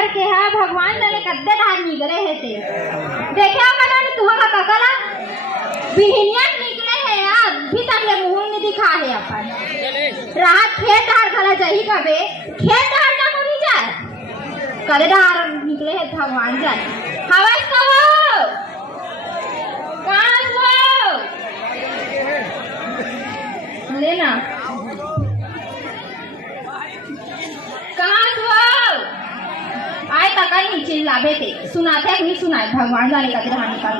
घर के है भगवान जाने कद्दे धार निकले है ते देखे होगा ना तुहा का ककला बिहनिया निकले है यार भी तक ले मुंह नहीं दिखा है अपन रात खेत धार खला जाही कबे खेत धार ना मुड़ी जाए कदे धार निकले है भगवान जाने हवाई कहो कहां हो लेना आए तक नहीं चिल्लाबे थे सुनाते नहीं सुनाए भगवान जाने का ग्रहण निकाल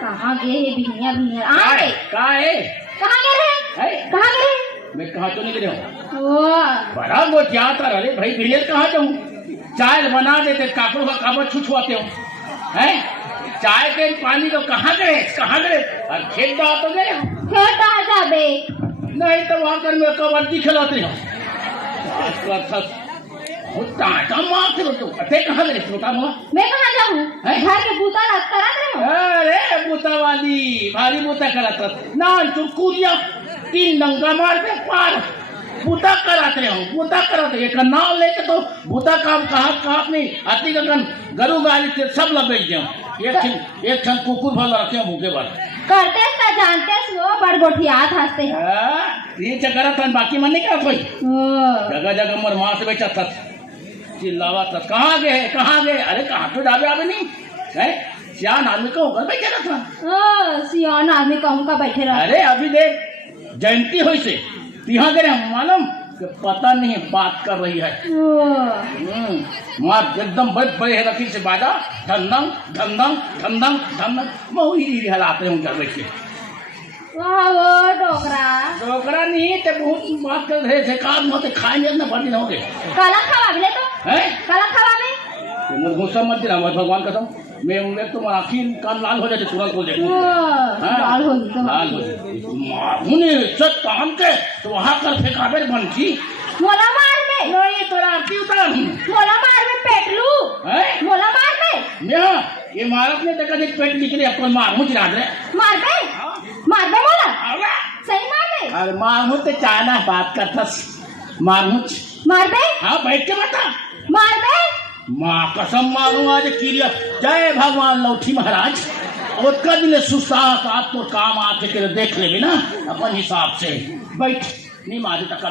कहाँ गए है बिहनिया बिहनिया आए कहाँ है कहाँ गए मैं कहाँ तो नहीं गया बड़ा वो जाता रहे भाई बिहनिया कहाँ जाऊँ चाय बना देते काकड़ों का काबत छुछुआते हो हैं चाय के पानी तो कहाँ गए और खेत दहा तो गए खेत दहा जाबे नहीं तो वहां कर में कबड्डी खिलाते हो मारते हो तुम कहाँ गए छोटा मुआ मैं कहाँ जाऊँ घर के बूता करा रहे अरे बूता वाली भारी बूता करा ना चुटकुरिया 3 डंगा मारते पार बूता कराते हो बूता कराते एक नाव लेके तो बूता काम कहा नहीं आती गगन गरु गाली से सब लबेच जाओ एक क्षण कुकुर भल रखे हो भूखे भर करते ता जानते वो बड़ गोठियात हंसते ये चकरा था बाकी मन नहीं करा कोई जगह जगह मर मां से बेचा था चिल्लावा था कहाँ गए अरे कहाँ तो जावे आवे नहीं है सियान आदमी का होकर बैठे था सियान आदमी कहूँ का बैठे रहा अरे अभी देख जयंती हुई से यहाँ गए हम मालूम कि पता नहीं बात कर रही है माँ एकदम बड़े रखी से बाजा धंधम धंधम धंधम धंधम मैं हलाते हूँ घर बैठे डोकरा नहीं तो बहुत बात कर रहे थे काम होते खाएंगे ना बड़ी ना होंगे काला खावा भी ले तो हैं काला खावा में मुझे गुस्सा मत दिला मैं भगवान कसम मैं तो आखिर काम लाल हो जाते तुरंत हो जाए लाल हो मुने इज्जत काम के तो वहां कर फेंकावे बनती मोला मार में नहीं तोरा आरती उतार मोला मार में पेटलू हैं मोला मार में ये मारत ने देखा देख पेट निकले अपन मार मुझ रात रे मार दे मोला सही मार दे अरे मार मुझ ते चाहना बात करता मार दे हाँ बैठ के बता मार दे माँ कसम मारूंगा आज किरिया जय भगवान लौठी महाराज और कद सुसात आप तो काम आके देख ले भी ना अपन हिसाब से बैठ नहीं मारे तक